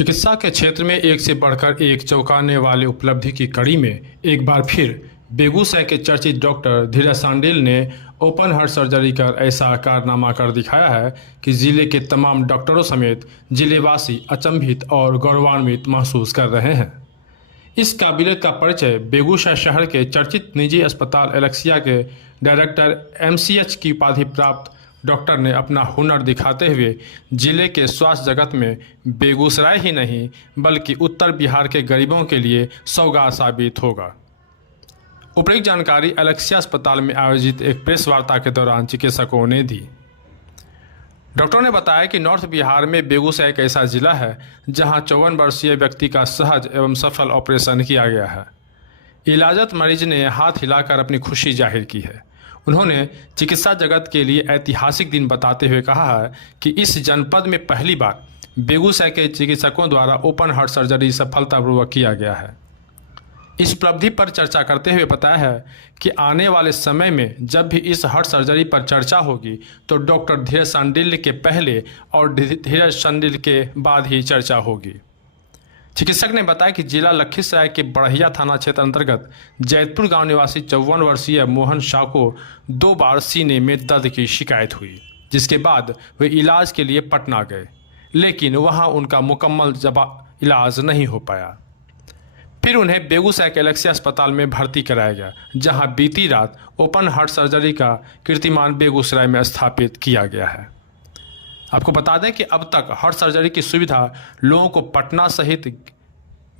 चिकित्सा के क्षेत्र में एक से बढ़कर एक चौंकाने वाली उपलब्धि की कड़ी में एक बार फिर बेगूसराय के चर्चित डॉक्टर धीरज सांडिल ने ओपन हार्ट सर्जरी कर ऐसा कारनामा कर दिखाया है कि जिले के तमाम डॉक्टरों समेत जिलेवासी अचंभित और गौरवान्वित महसूस कर रहे हैं। इस काबिलियत का परिचय बेगूसराय शहर के चर्चित निजी अस्पताल एलेक्सिया के डायरेक्टर एमसीएच की उपाधि प्राप्त डॉक्टर ने अपना हुनर दिखाते हुए जिले के स्वास्थ्य जगत में बेगूसराय ही नहीं बल्कि उत्तर बिहार के गरीबों के लिए सौगात साबित होगा। उपयुक्त जानकारी एलेक्सिया अस्पताल में आयोजित एक प्रेस वार्ता के दौरान चिकित्सकों ने दी। डॉक्टर ने बताया कि नॉर्थ बिहार में बेगूसराय एक ऐसा जिला है जहां 54 वर्षीय व्यक्ति का सहज एवं सफल ऑपरेशन किया गया है। इलाजत मरीज ने हाथ हिलाकर अपनी खुशी जाहिर की है। उन्होंने चिकित्सा जगत के लिए ऐतिहासिक दिन बताते हुए कहा है कि इस जनपद में पहली बार बेगूसराय के चिकित्सकों द्वारा ओपन हार्ट सर्जरी सफलतापूर्वक किया गया है। इस उपलब्धि पर चर्चा करते हुए बताया है कि आने वाले समय में जब भी इस हार्ट सर्जरी पर चर्चा होगी तो डॉक्टर धीरज सांडिल के पहले और धीरज सांडिल के बाद ही चर्चा होगी। चिकित्सक ने बताया कि जिला लखीसराय के बढ़िया थाना क्षेत्र अंतर्गत जैतपुर गांव निवासी 54 वर्षीय मोहन शाह को 2 बार सीने में दर्द की शिकायत हुई, जिसके बाद वे इलाज के लिए पटना गए, लेकिन वहां उनका मुकम्मल इलाज नहीं हो पाया। फिर उन्हें बेगूसराय के एलेक्सिया अस्पताल में भर्ती कराया गया, जहां बीती रात ओपन हार्ट सर्जरी का कीर्तिमान बेगूसराय में स्थापित किया गया है। आपको बता दें कि अब तक हार्ट सर्जरी की सुविधा लोगों को पटना सहित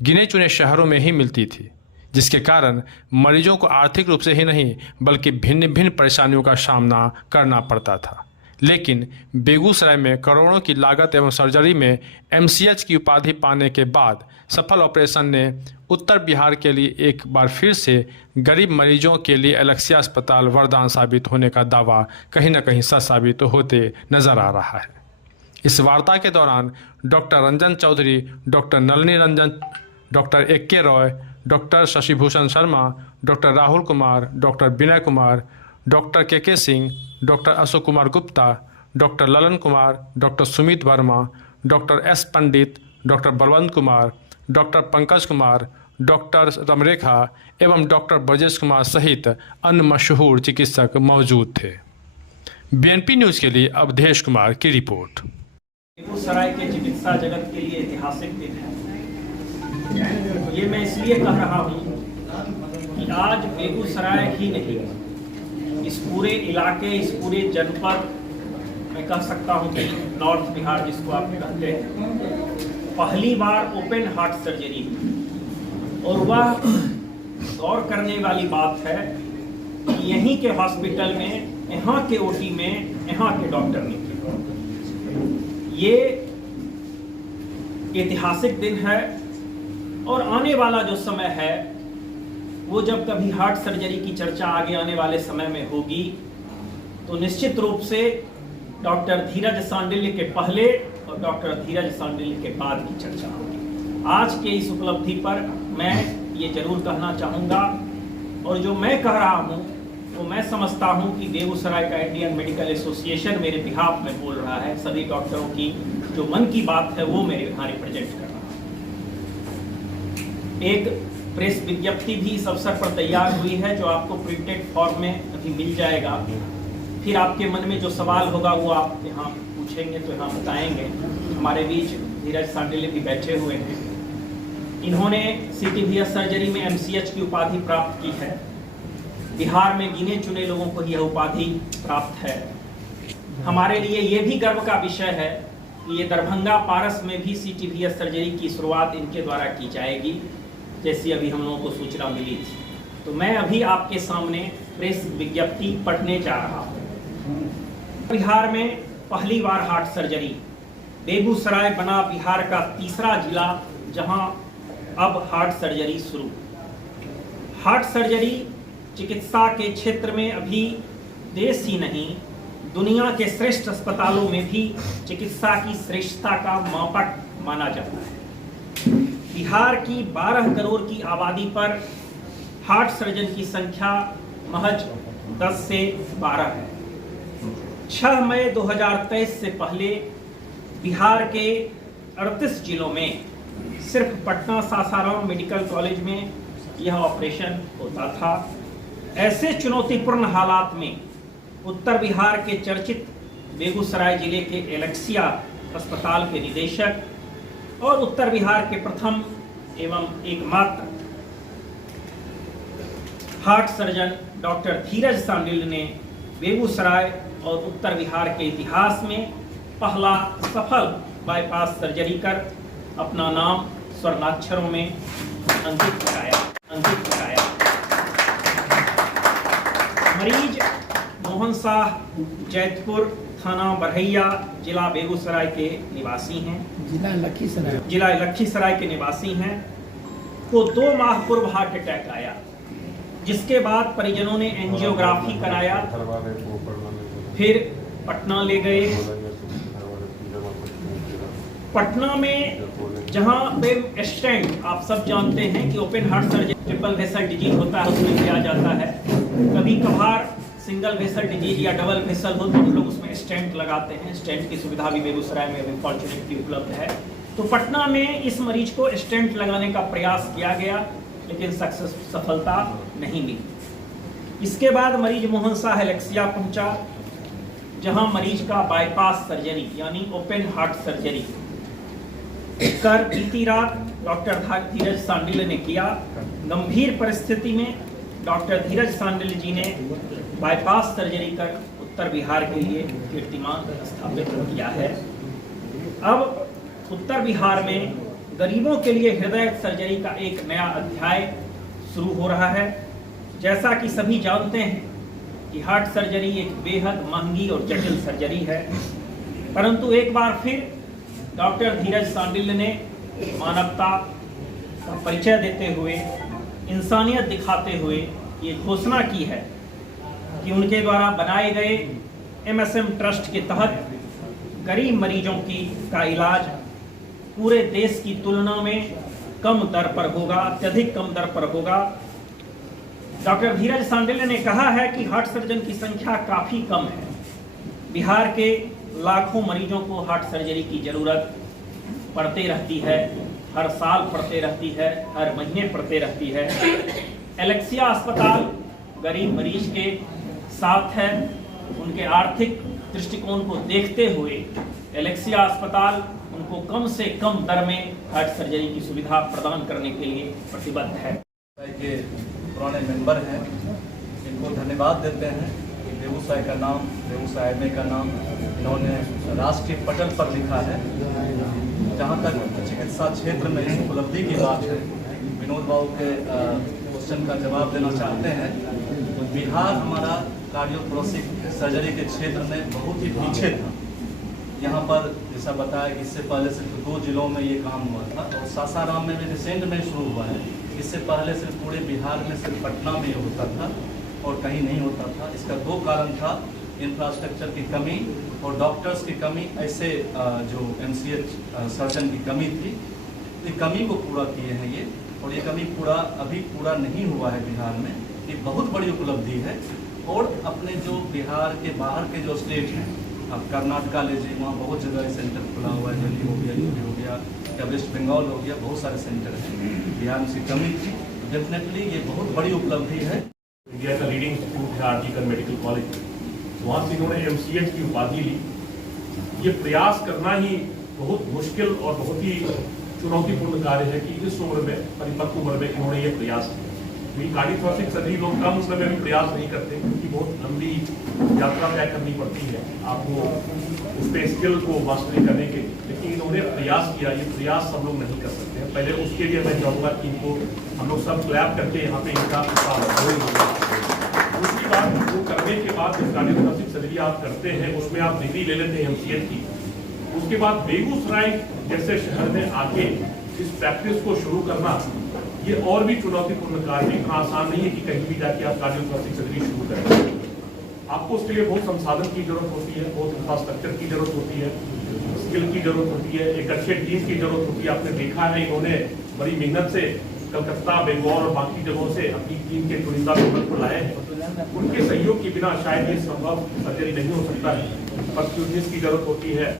गिने चुने शहरों में ही मिलती थी, जिसके कारण मरीजों को आर्थिक रूप से ही नहीं बल्कि भिन्न भिन्न परेशानियों का सामना करना पड़ता था। लेकिन बेगूसराय में करोड़ों की लागत एवं सर्जरी में एमसीएच की उपाधि पाने के बाद सफल ऑपरेशन ने उत्तर बिहार के लिए एक बार फिर से गरीब मरीजों के लिए एलेक्सिया अस्पताल वरदान साबित होने का दावा कहीं न कहीं सच साबित होते नजर आ रहा है। इस वार्ता के दौरान doctor Ranjan Chaudhary, doctor Nalini Ranjan, doctor AK Roy, doctor Shashibhushan Sharma, doctor Rahul Kumar, doctor Vinay Kumar, doctor KK Singh, doctor Ashok Kumar Gupta, doctor Lalan Kumar, doctor Sumit Verma, doctor S Pandit, doctor Balwant Kumar, doctor Pankaj Kumar, doctor Ramrekha एवं डॉक्टर ब्रजेश कुमार सहित अन्य मशहूर चिकित्सक मौजूद थे। BNP न्यूज़ के लिए अवधेश कुमार की रिपोर्ट। बेगूसराय के चिकित्सा जगत के लिए ऐतिहासिक दिन है। ये मैं इसलिए कह रहा हूँ कि आज बेगूसराय ही नहीं, इस पूरे इलाके, इस पूरे जनपद, मैं कह सकता हूँ कि नॉर्थ बिहार जिसको आप कहते हैं, पहली बार ओपन हार्ट सर्जरी हुई। और वह गौर करने वाली बात है कि यहीं के हॉस्पिटल में, यहाँ के OT में, यहाँ के डॉक्टर ने किया। ये ऐतिहासिक दिन है और आने वाला जो समय है वो जब कभी हार्ट सर्जरी की चर्चा आगे आने वाले समय में होगी तो निश्चित रूप से डॉक्टर धीरज सांडिल के पहले और डॉक्टर धीरज सांडिल के बाद की चर्चा होगी। आज के इस उपलब्धि पर मैं ये जरूर कहना चाहूँगा, और जो मैं कह रहा हूँ तो मैं समझता हूँ कि बेगूसराय का इंडियन मेडिकल एसोसिएशन मेरे बिहाफ में बोल रहा है। सभी डॉक्टरों की जो मन की बात है वो मेरे यहाँ रिप्रेजेंट कर रहा है। एक प्रेस विज्ञप्ति भी इस अवसर पर तैयार हुई है जो आपको प्रिंटेड फॉर्म में अभी मिल जाएगा। फिर आपके मन में जो सवाल होगा वो आप यहाँ पूछेंगे तो यहाँ बताएंगे। हमारे बीच धीरज सांडिल भी बैठे हुए हैं। इन्होंने CTVS सर्जरी में MCH की उपाधि प्राप्त की है। बिहार में गिने चुने लोगों को यह उपाधि प्राप्त है। हमारे लिए ये भी गर्व का विषय है कि ये दरभंगा पारस में भी CTVS सर्जरी की शुरुआत इनके द्वारा की जाएगी, जैसी अभी हम लोगों को सूचना मिली थी। तो मैं अभी आपके सामने प्रेस विज्ञप्ति पढ़ने जा रहा हूँ। बिहार में पहली बार हार्ट सर्जरी। बेगूसराय बना बिहार का तीसरा जिला जहां अब हार्ट सर्जरी शुरू। हार्ट सर्जरी चिकित्सा के क्षेत्र में अभी देश ही नहीं दुनिया के श्रेष्ठ अस्पतालों में भी चिकित्सा की श्रेष्ठता का मापक माना जाता है। बिहार की 12 करोड़ की आबादी पर हार्ट सर्जन की संख्या महज 10 से 12 है। 6 मई 2023 से पहले बिहार के 38 जिलों में सिर्फ पटना सासाराम मेडिकल कॉलेज में यह ऑपरेशन होता था। ऐसे चुनौतीपूर्ण हालात में उत्तर बिहार के चर्चित बेगूसराय जिले के एलेक्सिया अस्पताल के निदेशक और उत्तर बिहार के प्रथम एवं एकमात्र हार्ट सर्जन डॉक्टर धीरज सांडिल ने बेगूसराय और उत्तर बिहार के इतिहास में पहला सफल बाईपास सर्जरी कर अपना नाम स्वर्णाक्षरों में अंकित कराया। मरीज मोहन शाह जैतपुर, थाना बरहैया, जिला बेगूसराय के निवासी हैं। जिला लखीसराय के निवासी हैं। को 2 माह पूर्व हार्ट अटैक आया, जिसके बाद परिजनों ने एंजियोग्राफी कराया, फिर पटना ले गए। पटना में जहां पे स्टेंट, आप सब जानते हैं कि open heart surgery triple vessel disease होता है, उसमें किया जाता है। कभी कभार सिंगल वेसल डिजीज या डबल वेसल हो तो हम लोग उसमें स्टेंट लगाते हैं। स्टेंट की सुविधा भी बेगूसराय में अभी फॉर्चुनेटली उपलब्ध है। तो पटना में इस मरीज को स्टेंट लगाने का प्रयास किया गया, लेकिन सफलता नहीं मिली। इसके बाद मरीज मोहन शाह एलेक्सिया पहुंचा, जहां मरीज का बाईपास सर्जरी यानी ओपन हार्ट सर्जरी कर बीती रात डॉक्टर धीरज सांडिल ने किया। गंभीर परिस्थिति में डॉक्टर धीरज सांडिल जी ने बाईपास सर्जरी कर उत्तर बिहार के लिए कीर्तिमान स्थापित किया है। अब उत्तर बिहार में गरीबों के लिए हृदय सर्जरी का एक नया अध्याय शुरू हो रहा है। जैसा कि सभी जानते हैं कि हार्ट सर्जरी एक बेहद महंगी और जटिल सर्जरी है, परंतु एक बार फिर डॉक्टर धीरज सांडिल ने मानवता का परिचय देते हुए, इंसानियत दिखाते हुए ये घोषणा की है कि उनके द्वारा बनाए गए MSM ट्रस्ट के तहत गरीब मरीजों का इलाज पूरे देश की तुलना में कम दर पर होगा, अत्यधिक कम दर पर होगा। डॉक्टर धीरज सांडिल ने कहा है कि हार्ट सर्जन की संख्या काफी कम है। बिहार के लाखों मरीजों को हार्ट सर्जरी की जरूरत पड़ती रहती है, हर साल पड़ते रहती है, हर महीने पड़ते रहती है। एलेक्सिया अस्पताल गरीब मरीज के साथ है। उनके आर्थिक दृष्टिकोण को देखते हुए एलेक्सिया अस्पताल उनको कम से कम दर में हार्ट सर्जरी की सुविधा प्रदान करने के लिए प्रतिबद्ध है। के पुराने मेंबर हैं, इनको धन्यवाद देते हैं कि बेगूसराय का नाम, बेगूसराय में का नाम इन्होंने राष्ट्रीय पटल पर लिखा है। जहाँ तक चिकित्सा क्षेत्र में इस उपलब्धि की बात है, विनोद बाबू के क्वेश्चन का जवाब देना चाहते हैं। तो बिहार हमारा कार्डियोथोरेसिक सर्जरी के क्षेत्र में बहुत ही पीछे था। यहाँ पर जैसा बताया कि इससे पहले सिर्फ 2 जिलों में ये काम हुआ था और सासाराम में भी रिसेंट में शुरू हुआ है। इससे पहले सिर्फ पूरे बिहार में सिर्फ पटना में ये होता था और कहीं नहीं होता था। इसका 2 कारण था, इंफ्रास्ट्रक्चर की कमी और डॉक्टर्स की कमी। ऐसे जो MCH सर्जन की कमी थी, ये कमी को पूरा किए हैं ये, और ये कमी अभी पूरा नहीं हुआ है बिहार में। ये बहुत बड़ी उपलब्धि है। और अपने जो बिहार के बाहर के जो स्टेट हैं, अब कर्नाटका ले जाइए, वहाँ बहुत जगह सेंटर खुला हुआ है। दिल्ली हो गया, यूपी हो गया, या वेस्ट बंगाल हो गया, बहुत सारे सेंटर हैं। बिहार में इसकी कमी थी। डेफिनेटली ये बहुत बड़ी उपलब्धि है। इंडिया का लीडिंग इंस्टीट्यूट है आर्टिकल मेडिकल कॉलेज, वहाँ से इन्होंने MCH की उपाधि ली। ये प्रयास करना ही बहुत मुश्किल और बहुत ही चुनौतीपूर्ण कार्य है कि इस उम्र में, परिपक्व उम्र में इन्होंने ये प्रयास किया। कार्डियोथोरेसिक सर्जरी लोग कम समय में प्रयास नहीं करते, क्योंकि बहुत लंबी यात्रा तय करनी पड़ती है आपको उस पर स्किल को मास्टरी करने के लिए। लेकिन इन्होंने प्रयास किया, ये प्रयास सब लोग नहीं कर सकते हैं। पहले उसके लिए मैं चाहूँगा कि इनको हम लोग सब क्लैप करके यहाँ पे इनका उसके बाद वो करने के बाद जब कार्डियोथोरेसिक सर्जरी आप करते हैं, उसमें आप डिग्री ले लेते हैं MCH की। उसके बाद बेगूसराय जैसे शहर में आके इस प्रैक्टिस को शुरू करना, ये और भी चुनौतीपूर्ण कार्य है। इतना आसान नहीं है कि कहीं भी जाके आप कार्डियोथोरेसिक सर्जरी शुरू करें। आपको उसके लिए बहुत संसाधन की जरूरत होती है, बहुत इंफ्रास्ट्रक्चर की जरूरत होती है, स्किल की जरूरत होती है, एक अच्छे टीम की जरूरत होती है। आपने देखा है इन्होंने बड़ी मेहनत से कलकत्ता, बेंगलोर और बाकी जगहों से अपनी टीम के चुनिंदा मेंबर को लाए हैं। उनके सहयोग के बिना शायद ये संभव सर्जरी नहीं हो सकता है। परफ्यूजनिस्ट की जरूरत होती है।